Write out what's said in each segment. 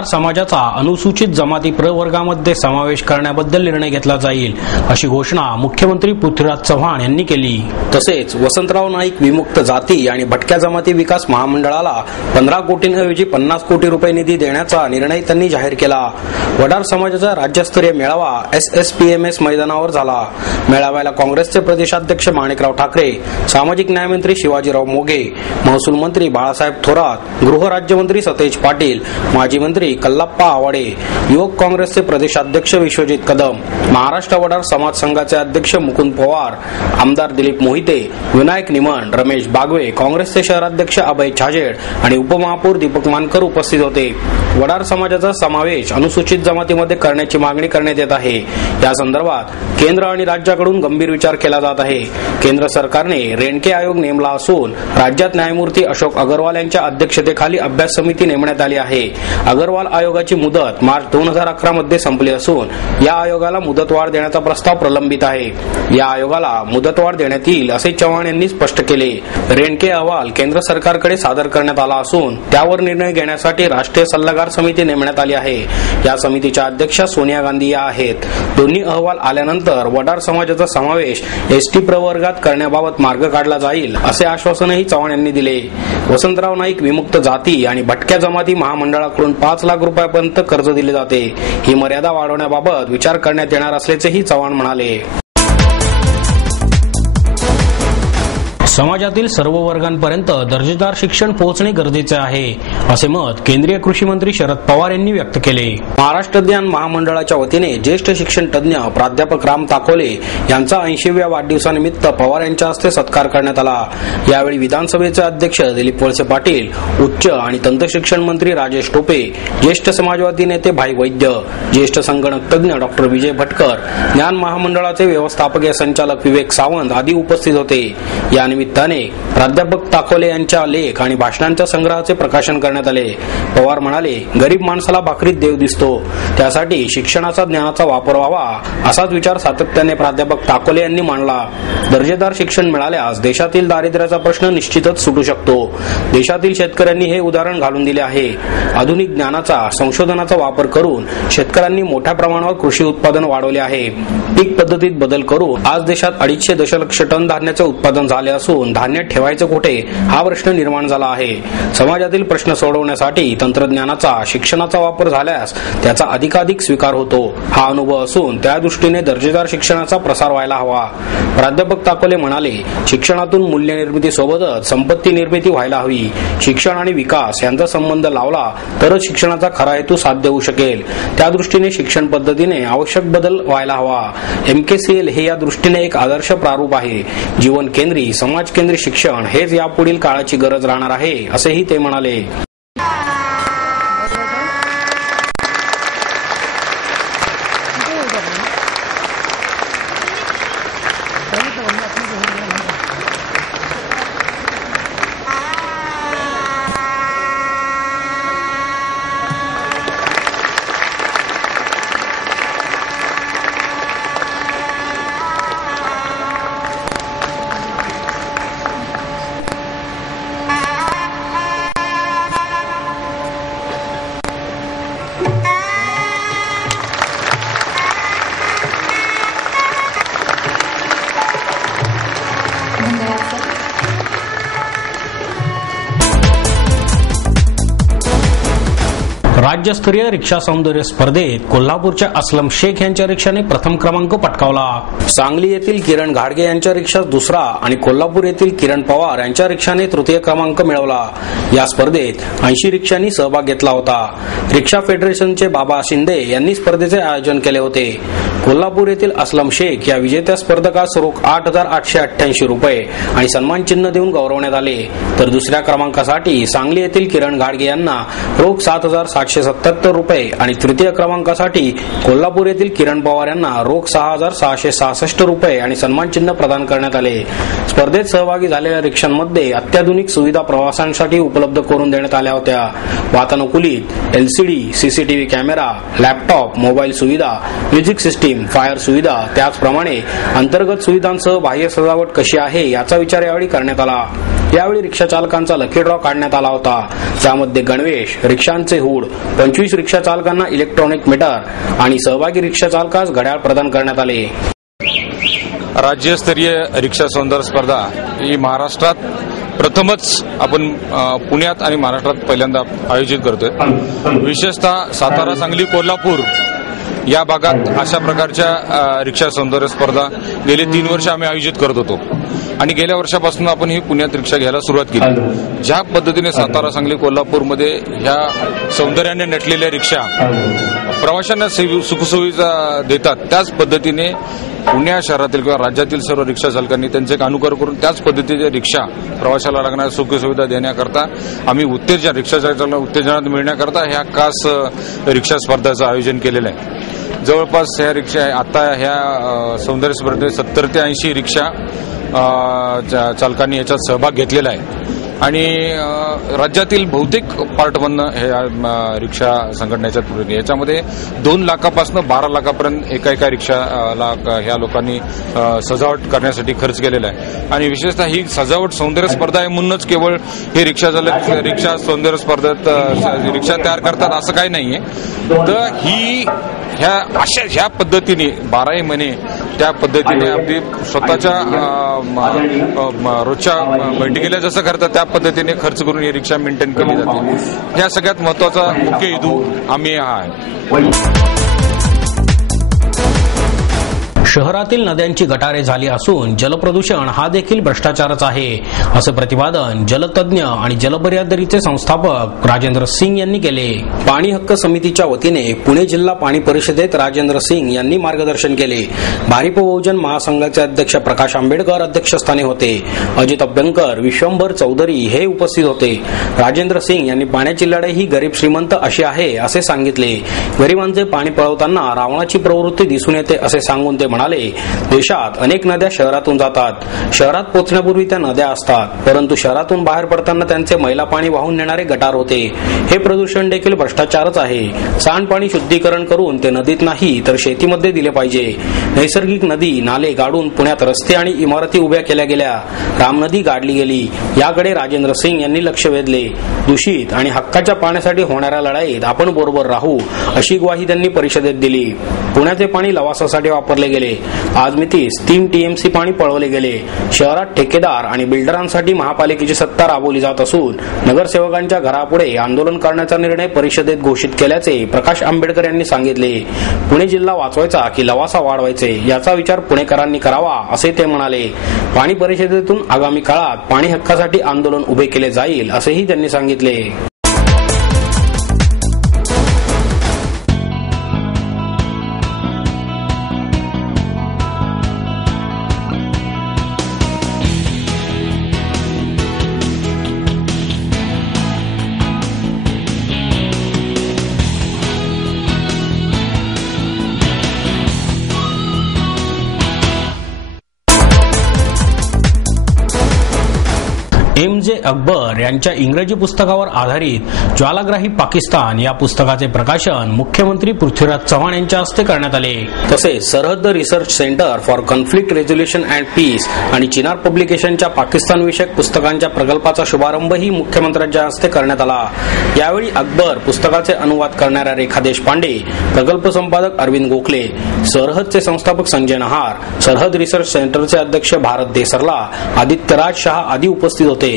वडार समाजाचा अनुसूचित जमाती प्रवर्गामध्ये समावेश करण्याबद्दल निर्णय घेतला जाईल अशी घोषणा मुख्यमंत्री पृथ्वीराज चव्हाण यांनी केली। तसेच वसंतराव नाईक विमुक्त जाती आणि भटक्या जमाती विकास महामंडळाला 15 कोटींऐवजी 50 कोटी रुपये निधी देण्याचा निर्णय त्यांनी जाहीर केला। वडार समाजाचा राज्यस्तरीय मेळावा SSPMS मैदानावर झाला। मेळाव्याला काँग्रेसचे प्रदेशाध्यक्ष माणिकराव ठाकरे, सामाजिक न्याय मंत्री शिवाजीराव मोघे, महसूल मंत्री बाळासाहेब थोरात, गृह राज्यमंत्री सतेज पाटील, माजी मंत्री कल्लाप्पा आवाडे, युवक काँग्रेसचे प्रदेशाध्यक्ष विश्वजित कदम, महाराष्ट्र वडार समाज संघाचे अध्यक्ष मुकुंद पवार, आमदार दिलीप मोहिते, विनायक निमण, रमेश बागवे, काँग्रेसचे शहराध्यक्ष अभय छाजेड आणि उपमहापौर दीपक मानकर उपस्थित होते। वडार समाजाचा समावेश अनुसूचित जमातीमध्ये करण्याची मागणी करण्यात येत आहे। या संदर्भात केंद्र आणि राज्याकडून गंभीर विचार केला जात आहे। केंद्र सरकारने रेणके आयोग नेमला असून राज्यात न्यायमूर्ती अशोक अग्रवाल यांच्या अध्यक्षतेखाली अभ्यास समिती नेमण्यात आली आहे। अग्रवाल आयोगाची मुदत मार्च 2011 मध्ये संपली असून या आयोगाला मुदतवाढ देण्याचा प्रस्ताव प्रलंबित आहे। या आयोगाला मुदतवाढ देण्यात येईल असे चव्हाण यांनी स्पष्ट केले। रेणके अहवाल केंद्र सरकारकडे सादर करण्यात आला असून त्यावर निर्णय घेण्यासाठी राष्ट्रीय सल्लागार समिती नेमण्यात आली आहे। या समितीच्या अध्यक्षा सोनिया गांधी या आहेत। दोन्ही अहवाल आल्यानंतर वडार समाजाचा समावेश ST प्रवर्गात करण्याबाबत मार्ग काढला जाईल असे आश्वासनही चव्हाण यांनी दिले। वसंतराव नाईक विमुक्त जाती आणि भटक्या जमाती महामंडळाकडून 5 लाख रुपयांपर्यंत कर्ज दिले जाते। ही मर्यादा वाढवण्याबाबत विचार करण्यात येणार असल्याचेही चव्हाण म्हणाले। समाजातील सर्व वर्गांपर्यंत दर्जेदार शिक्षण पोहोचणे गरजेचे आहे असे मत केंद्रीय कृषी मंत्री शरद पवार यांनी व्यक्त केले। महाराष्ट्र ज्ञान महामंडळाच्या वतीने ज्येष्ठ शिक्षण तज्ञ प्राध्यापक राम ताकोले यांचा 80व्या वाढदिवसानिमित्त पवार यांच्या हस्ते सत्कार करण्यात आला। यावेळी विधानसभेचे अध्यक्ष दिलीप वळसे पाटील, उच्च आणि तंत्र शिक्षण मंत्री राजेश टोपे, ज्येष्ठ समाजवादी नेते भाई वैद्य, ज्येष्ठ संगणक तज्ञ डॉ विजय भटकर, ज्ञान महामंडळाचे व्यवस्थापकीय संचालक विवेक सावंत आदी उपस्थित होते। या निमित्ताने प्राध्यापक ताकोले यांच्या लेख आणि भाषणांच्या संग्रहाचे प्रकाशन करण्यात आले। पवार म्हणाले, गरीब माणसाला भाकरीत देव दिसतो, त्यासाठी शिक्षणाचा ज्ञानाचा वापर व्हावा असाच विचार सातत्याने प्राध्यापक ताकोले यांनी मांडला। दर्जेदार शिक्षण मिळाल्यास देशातील दारिद्र्याचा प्रश्न निश्चितच सुटू शकतो। देशातील शेतकऱ्यांनी हे उदाहरण घालून दिले आहे। आधुनिक ज्ञानाचा, संशोधनाचा वापर करून शेतकऱ्यांनी मोठ्या प्रमाणावर कृषी उत्पादन वाढवले आहे। पीक पद्धतीत बदल करून आज देशात 250 दशलक्ष टन धान्याचे उत्पादन झाले असून धान्य ठेवायचं कुठे हा प्रश्न निर्माण झाला आहे। समाजातील प्रश्न सोडवण्यासाठी तंत्रज्ञानाचा, शिक्षणाचा वापर झाल्यास त्याचा अधिकाधिक स्वीकार होतो हा अनुभव असून त्या दृष्टीने दर्जेदार शिक्षणाचा प्रसार व्हायला हवा। प्राध्यापक ताकोले म्हणाले, शिक्षणातून मूल्य निर्मिती सोबतच संपत्ती निर्मिती व्हायला हवी। शिक्षण आणि विकास यांचा संबंध लावला तरच शिक्षणाचा खरा हेतू साध्य होऊ शकेल। त्या दृष्टीने शिक्षण पद्धतीने आवश्यक बदल व्हायला हवा। MKCL हे या दृष्टीने एक आदर्श प्रारूप आहे। जीवन केंद्री, समाज केंद्रीय शिक्षण हेच यापुढील काळाची गरज राहणार आहे असेही ते म्हणाले। राज्यस्तरीय रिक्षा सौंदर्य स्पर्धेत कोल्हापूरच्या असलम शेख यांच्या रिक्षाने प्रथम क्रमांक पटकावला। सांगली येथील किरण घाडगे यांच्या रिक्षात दुसरा आणि कोल्हापूर येथील किरण पवार यांच्या रिक्षाने तृतीय क्रमांक मिळवला। या स्पर्धेत 80 रिक्षांनी सहभाग घेतला होता। रिक्षा फेडरेशनचे बाबा शिंदे यांनी स्पर्धेचे आयोजन केले होते। कोल्हापूर येथील असलम शेख या विजेत्या स्पर्धकास रोख 8,888 रुपये आणि सन्मान चिन्ह देऊन गौरवण्यात आले, तर दुसऱ्या क्रमांकासाठी सांगली येथील किरण घाडगे यांना रोख 7,777 रुपये आणि तृतीय क्रमांकासाठी कोल्हापूर येथील किरण पवार यांना रोख 6,666 रुपये आणि सन्मान चिन्ह प्रदान करण्यात आले। स्पर्धेत सहभागी झालेल्या रिक्षांमध्ये अत्याधुनिक सुविधा प्रवाशांसाठी उपलब्ध करून देण्यात आल्या होत्या। वातानुकूलित LCD, CCTV camera, laptop, mobile सुविधा, म्युझिक सिस्टीम, फायर सुविधा, त्याचप्रमाणे अंतर्गत सुविधांसह बाह्य सजावट कशी आहे याचा विचार यावेळी करण्यात आला। यावेळी रिक्षा चालकांचा लकी ड्रॉ काढण्यात आला होता. त्यामध्ये गणवेश, रिक्षांचे हूड, 25 रिक्षा चालकांना इलेक्ट्रॉनिक मीटर आणि सहभागी रिक्षा चालकास घड्याळ प्रदान करण्यात आले. राज्यस्तरीय रिक्षा सौंदर्य स्पर्धा ही महाराष्ट्रात प्रथमच आपण पुण्यात आणि महाराष्ट्रात पहिल्यांदा आयोजित करतोय. विशेषतः सातारा, सांगली, कोल्हापूर या भागात अशा प्रकारच्या रिक्षा सौंदर्य स्पर्धा गेली 3 वर्ष आम्ही आयोजित करत होतो आणि गेल्या वर्षापासून आपण ही पुण्यात रिक्षा घ्यायला सुरुवात केली. ज्या पद्धतीने सातारा, सांगली, कोल्हापूरमध्ये ह्या सौंदर्याने नटलेल्या रिक्षा प्रवाशांना सुखसुविधा देतात, त्याच पद्धतीने पुणे शहरातील किंवा राज्यातील सर्व रिक्षा चालकांनी त्यांचे एक अनुकरण करून त्याच पद्धतीच्या रिक्षा प्रवाशाला लागणाऱ्या सुखसुविधा देण्याकरता आम्ही रिक्षा चालकांना उत्तेजनात मिळण्याकरता ह्या खास रिक्षा स्पर्धेचं आयोजन केलेलं आहे. जवळपास ह्या रिक्षा आता ह्या सौंदर्य स्पर्धेत 70 ते 80 रिक्षा चालकांनी याच्यात सहभाग घेतलेला आहे आणि राज्यातील बहुतेक पार्टमधनं हे रिक्षा संघटनेच्या पूर्ण याच्यामध्ये 2 लाखापासून 12 लाखापर्यंत एका रिक्षाला ह्या लोकांनी सजावट करण्यासाठी खर्च केलेला आहे. आणि विशेषतः ही सजावट सौंदर्य स्पर्धा आहे म्हणूनच केवळ हे रिक्षा चालक रिक्षा सौंदर्य स्पर्धेत रिक्षा तयार करतात असं काही नाहीये. तर ह्या पद्धतीने 12 महिने त्या पद्धतीने अगदी स्वतःच्या रोजच्या बैठकीला जसं करतात त्या पद्धतीने खर्च करून ही रिक्षा मेंटेन केली जाते. ह्या सगळ्यात महत्वाचा मुख्य हेतू आम्ही हा आहे. शहरातील नद्यांची गटारे झाली असून जलप्रदूषण हा देखील भ्रष्टाचारच आहे, असं प्रतिपादन जलतज्ञ आणि जलबर्यादरीचे संस्थापक राजेंद्र सिंग यांनी केले. पाणी हक्क समितीच्या वतीने पुणे जिल्हा पाणी परिषदेत राजेंद्र सिंग यांनी मार्गदर्शन केले. भारिप बहुजन महासंघाचे अध्यक्ष प्रकाश आंबेडकर अध्यक्षस्थानी होते. अजित अभ्यंकर, विश्वंभर चौधरी हे उपस्थित होते. राजेंद्र सिंग यांनी पाण्याची लढाई ही गरीब श्रीमंत अशी आहे असे सांगितले. गरिबांचे पाणी पळवताना रावणाची प्रवृत्ती दिसून येते असे सांगून ते म्हणाले, देशात अनेक नद्या शहरातून जातात. शहरात पोहोचण्यापूर्वी त्या नद्या असतात, परंतु शहरातून बाहेर पडताना त्यांचे मैला पाणी वाहून नेणारे गटार होते. हे प्रदूषण देखील भ्रष्टाचारच आहे. सांडपाणी शुद्धीकरण करून ते नदीत नाही तर शेतीमध्ये दिले पाहिजे. नैसर्गिक नदी नाले गाडून पुण्यात रस्ते आणि इमारती उभ्या केल्या गेल्या. रामनदी गाडली गेली. याकडे राजेंद्र सिंग यांनी लक्ष वेधले. दूषित आणि हक्काच्या पाण्यासाठी होणाऱ्या लढाईत आपण बरोबर राहू अशी ग्वाही त्यांनी परिषदेत दिली. पुण्याचे पाणी लवासासाठी वापरले गेले. आज मितीस 3 TMC पाणी पळवले गेले. शहरात ठेकेदार आणि बिल्डरांसाठी महापालिकेची सत्ता राबवली जात असून नगरसेवकांच्या घरापुढे आंदोलन करण्याचा निर्णय परिषदेत घोषित केल्याचे प्रकाश आंबेडकर यांनी सांगितले. पुणे जिल्हा वाचवायचा की लवासा वाढवायचे याचा विचार पुणेकरांनी करावा असे ते म्हणाले. पाणी परिषदेतून आगामी काळात पाणी हक्कासाठी आंदोलन उभे केले जाईल असेही त्यांनी सांगितले. MJ अकबर यांच्या इंग्रजी पुस्तकावर आधारित ज्वालाग्राही पाकिस्तान या पुस्तकाचे प्रकाशन मुख्यमंत्री पृथ्वीराज चव्हाण यांच्या हस्ते करण्यात आले. तसेच Sarhad research centre for conflict resolution and peace आणि चिनार पब्लिकेशनच्या पाकिस्तान विषयक पुस्तकांच्या प्रकल्पाचा शुभारंभही मुख्यमंत्र्यांच्या हस्ते करण्यात आला. यावेळी अकबर, पुस्तकाचे अनुवाद करणाऱ्या रेखा देशपांडे, प्रकल्प संपादक अरविंद गोखले, सरहदचे संस्थापक संजय नहार, सरहद रिसर्च सेंटरचे अध्यक्ष भारत देसरला, आदित्य राज शहा आदी उपस्थित होते.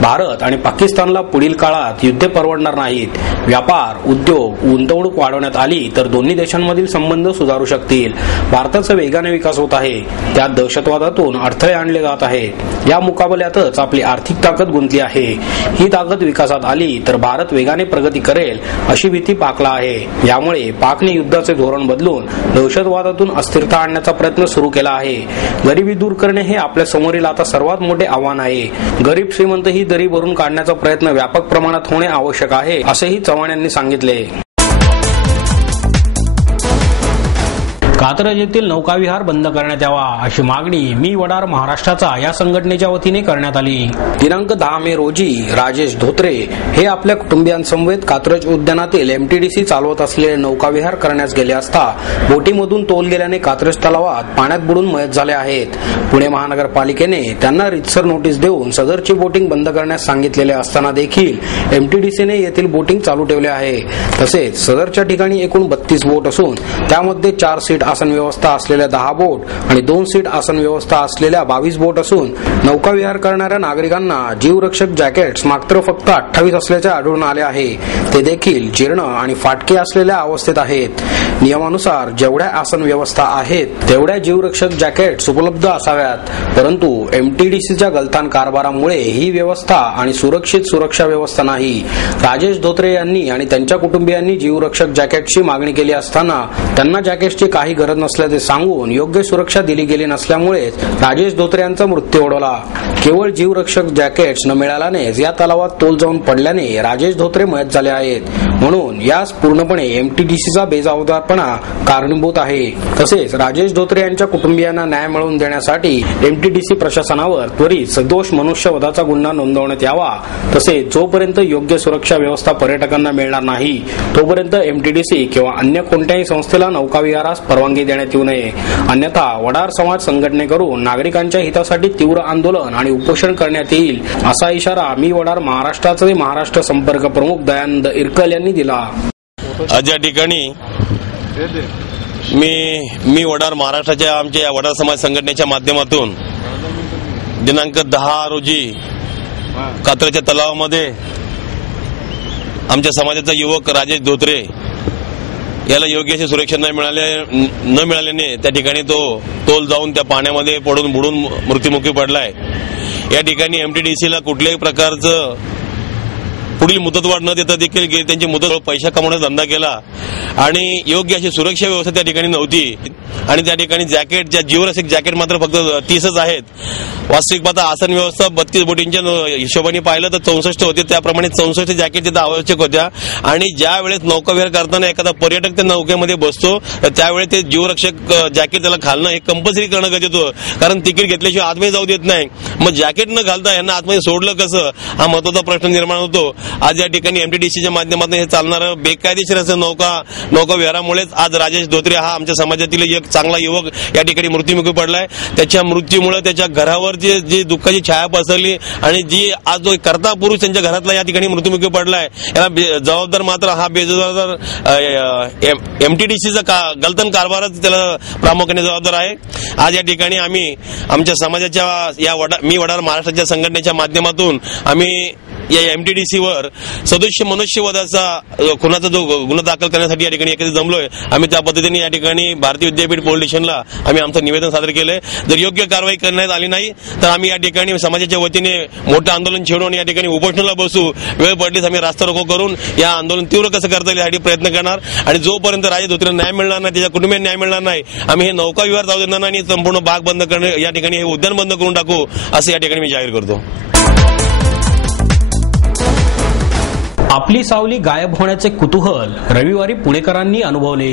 भारत आणि पाकिस्तानला पुढील काळात युद्ध परवडणार नाहीत. व्यापार, उद्योग, गुंतवणूक वाढवण्यात आली तर दोन्ही देशांमधील संबंध सुधारू शकतील. भारताचा वेगाने विकास होत आहे, त्यात दहशतवादातून अडथळे आणले जात आहेत. या मुकाबल्यातच आपली आर्थिक ताकद गुंतली आहे. ही ताकद विकासात आली तर भारत वेगाने प्रगती करेल अशी भीती पाकला आहे. यामुळे पाकने युद्धाचे धोरण बदलून दहशतवादातून अस्थिरता आणण्याचा प्रयत्न सुरू केला आहे. गरिबी दूर करणे हे आपल्या समोरील आता सर्वात मोठे आव्हान आहे. गरीब श्रीमंत ही दरी भरून काढण्याचा प्रयत्न व्यापक प्रमाणात होणे आवश्यक आहे असेही चव्हाण यांनी सांगितले. कात्रज येथील नौकाविहार बंद करण्यात यावा अशी मागणी मी वडार महाराष्ट्राचा या संघटनेच्या वतीने करण्यात आली। दिनांक 10 मे रोजी राजेश धोत्रे हे आपल्या कुटुंबियांसमवेत कात्रज उद्यानातील एमटीडीसी चालवत असलेले नौकाविहार करण्यास गेले असता बोटीमधून तोल गेल्याने कात्रज तलावात पाण्यात बुडून मयत झाले आहेत। पुणे महानगरपालिकेने त्यांना रितसर नोटीस देऊन सदरची बोटिंग बंद करण्यास सांगितलेले असताना देखील एमटीडीसीने येथील बोटिंग चालू ठेवले आहे। तसेच सदरच्या ठिकाणी एकूण 32 बोट असून त्यामध्ये 4 सीट आसन व्यवस्था असलेल्या 10 बोट आणि 2 सीट आसन व्यवस्था असलेल्या 22 बोट असून नौकाविहार करणाऱ्या नागरिकांना जीवरक्षक जॅकेट्स मात्र फक्त 28 असल्याचे आढळून आले आहे। ते देखील जीर्ण आणि फाटके असलेल्या अवस्थेत आहेत। नियमानुसार जेवढ्या आसन व्यवस्था आहेत तेवढ्या जीवरक्षक जॅकेट्स उपलब्ध असाव्यात, परंतु एमटीडीसीच्या गलथान कारभारामुळे ही व्यवस्था आणि सुरक्षित सुरक्षा व्यवस्था नाही। राजेश धोत्रे यांनी आणि त्यांच्या कुटुंबियांनी जीवरक्षक जॅकेटची मागणी केली असताना त्यांना जॅकेटची काही गरज नसल्याचे सांगून योग्य सुरक्षा दिली गेली नसल्यामुळे राजेश धोत्रे यांचा मृत्यू ओढवला। केवळ जीवरक्षक जॅकेट्स न मिळाल्यानेच या तलावात तोल जाऊन पडल्याने राजेश धोत्रे मयत झाले आहेत। म्हणून यास पूर्णपणे एमटीडीसीचा बेजबाबदारपणा कारणीभूत आहे। तसेच राजेश धोत्रे यांच्या कुटुंबियांना न्याय मिळवून देण्यासाठी एमटीडीसी प्रशासनावर त्वरित सदोष मनुष्यवधाचा गुन्हा नोंदवण्यात यावा। तसेच जोपर्यंत योग्य सुरक्षा व्यवस्था पर्यटकांना मिळणार नाही तोपर्यंत एमटीडीसी किंवा अन्य कोणत्याही संस्थेला नौकाविहारास परवानगी देण्यात येऊ नये, अन्यथा वडार समाज संघटनेकडून नागरिकांच्या हितासाठी तीव्र आंदोलन आणि उपोषण करण्यात येईल असा इशारा मी वडार महाराष्ट्राचे महाराष्ट्र संपर्क प्रमुख दयानंद इरकल यांनी दिला। आज या ठिकाणी मी वडार महाराष्ट्राच्या आमच्या वडार समाज संघटनेच्या माध्यमातून दिनांक 10 रोजी कात्रजच्या तलावामध्ये आमच्या समाजाचा युवक राजेश धोत्रे याला योग्य अशी सुरक्षा न मिळाल्याने त्या ठिकाणी तो तोल जाऊन त्या पाण्यामध्ये पडून बुडून मृत्युमुखी पडलाय। या ठिकाणी एमटीडीसीला कुठल्याही प्रकारचं पुढील मुदतवाढ न देता देखील त्यांची मुदत पैसा कमवण्याचा धंदा केला आणि योग्य अशी सुरक्षा व्यवस्था त्या ठिकाणी नव्हती आणि त्या ठिकाणी जॅकेट ज्या जीवरक्षक जॅकेट मात्र फक्त 30च आहेत। वास्तविक पाहता आसन व्यवस्था 32 बोटींच्या हिशोबाने पाहिलं तर 64 होते, त्याप्रमाणे 64 जॅकेट तिथे आवश्यक होत्या आणि ज्या वेळेस नौकाविहार करताना एखादा पर्यटक त्या नौकेमध्ये बसतो तर त्यावेळेस ते जीवरक्षक जॅकेट त्याला घालणं हे कंपल्सरी करणं गरजेचं होतं, कारण तिकीट घेतल्याशिवाय आतमध्ये जाऊ देत नाही। मग जॅकेट न घालता यांना आतमध्ये सोडलं कसं हा महत्वाचा प्रश्न निर्माण होतो। आज या ठिकाणी एमटीडीसीच्या माध्यमातून हे चालणारं बेकायदेशीर असं नौकाविहारामुळेच आज राजेश धोत्रे हा आमच्या समाजातील एक चांगला युवक या ठिकाणी मृत्युमुखी पडलाय। त्याच्या मृत्यूमुळे त्याच्या घरावर जी दुःखाची छाया पसरली आणि जी आज जो करता पुरुष त्यांच्या घरातला या ठिकाणी मृत्युमुखी पडलाय याला जबाबदार मात्र हा बेजबाबदार एमटीडीसीचा गलथान कारभारच त्याला प्रामुख्याने जबाबदार आहे। आज या ठिकाणी आम्ही आमच्या समाजाच्या या मी वडार महाराष्ट्राच्या संघटनेच्या माध्यमातून आम्ही या एमटीडीसीवर सदोष मनुष्यवधाचा खुनाचा जो गुन्हा दाखल करण्यासाठी या ठिकाणी एकत्रित जमलोय। आम्ही त्या पद्धतीने या ठिकाणी भारतीय विद्यापीठ पोलीस स्टेशनला आम्ही आमचं निवेदन सादर केलंय। जर योग्य कारवाई करण्यात आली नाही तर आम्ही या ठिकाणी समाजाच्या वतीने मोठं आंदोलन छेडून या ठिकाणी उपोषणाला बसू। वेळ पडलीच आम्ही रास्ता रोको करून या आंदोलन तीव्र कसं करता येईल यासाठी प्रयत्न करणार आणि जोपर्यंत राजेश धोत्रे न्याय मिळणार नाही, त्याच्या कुटुंबियांना न्याय मिळणार नाही, आम्ही हे नौकाविहार जाऊ देणार नाही, संपूर्ण बाग बंद करणे या ठिकाणी हे उद्यान बंद करून टाकू असं या ठिकाणी मी जाहीर करतो। आपली सावली गायब होण्याचे कुतूहल रविवारी पुणेकरांनी अनुभवले।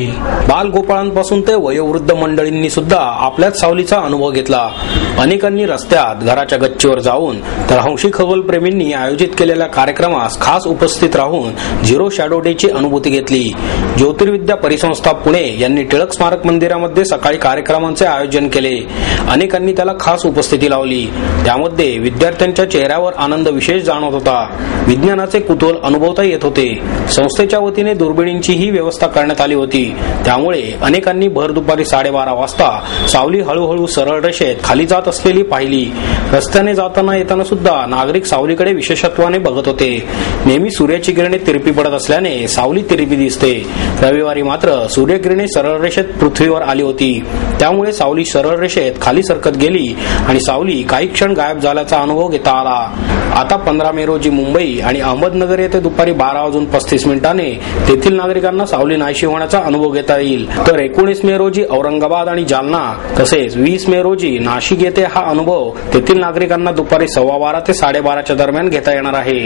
बालगोपाळांपासून ते वयोवृद्ध मंडळींनी सुद्धा आपल्याच सावलीचा अनुभव घेतला। अनेकांनी रस्त्यात, घराच्या गच्चीवर जाऊन तर हंशी खगोलप्रेमींनी आयोजित केलेल्या कार्यक्रमास खास उपस्थित राहून झिरो शॅडो डेची अनुभूती घेतली। ज्योतिर्विद्या परिसंस्था पुणे यांनी टिळक स्मारक मंदिरामध्ये सकाळी कार्यक्रमांचे आयोजन केले। अनेकांनी त्याला खास उपस्थिती लावली। त्यामध्ये विद्यार्थ्यांच्या चेहऱ्यावर आनंद विशेष जाणवत होता। विज्ञानाचे कुतूहल अनुभवता येत होते। संस्थेच्या वतीने दुर्बिणींचीही व्यवस्था करण्यात आली होती। त्यामुळे अनेकांनी भर दुपारी 12:30 वाजता सावली हळूहळू सरळ रेषेत खाली जात असलेली पाहिली। रस्त्याने जाताना येताना सुद्धा नागरिक सावलीकडे विशेषत्वाने बघत होते। नेहमी सूर्याची किरणे तिरपी पडत असल्याने सावली तिरपी दिसते। रविवारी मात्र सूर्यकिरणे सरळ रेषेत पृथ्वीवर आली होती। त्यामुळे सावली सरळ रेषेत खाली सरकत गेली आणि सावली काही क्षण गायब झाल्याचा अनुभव घेता आला। आता 15 मे रोजी मुंबई आणि अहमदनगर येथे दुपारी 12:35 तेथील नागरिकांना सावली नाहीशी होण्याचा अनुभव घेता येईल, तर 19 मे रोजी औरंगाबाद आणि जालना तसेच 20 मे रोजी नाशिक येथे हा अनुभव तेथील नागरिकांना दुपारी 12:15 ते 12:30 दरम्यान घेता येणार आहे।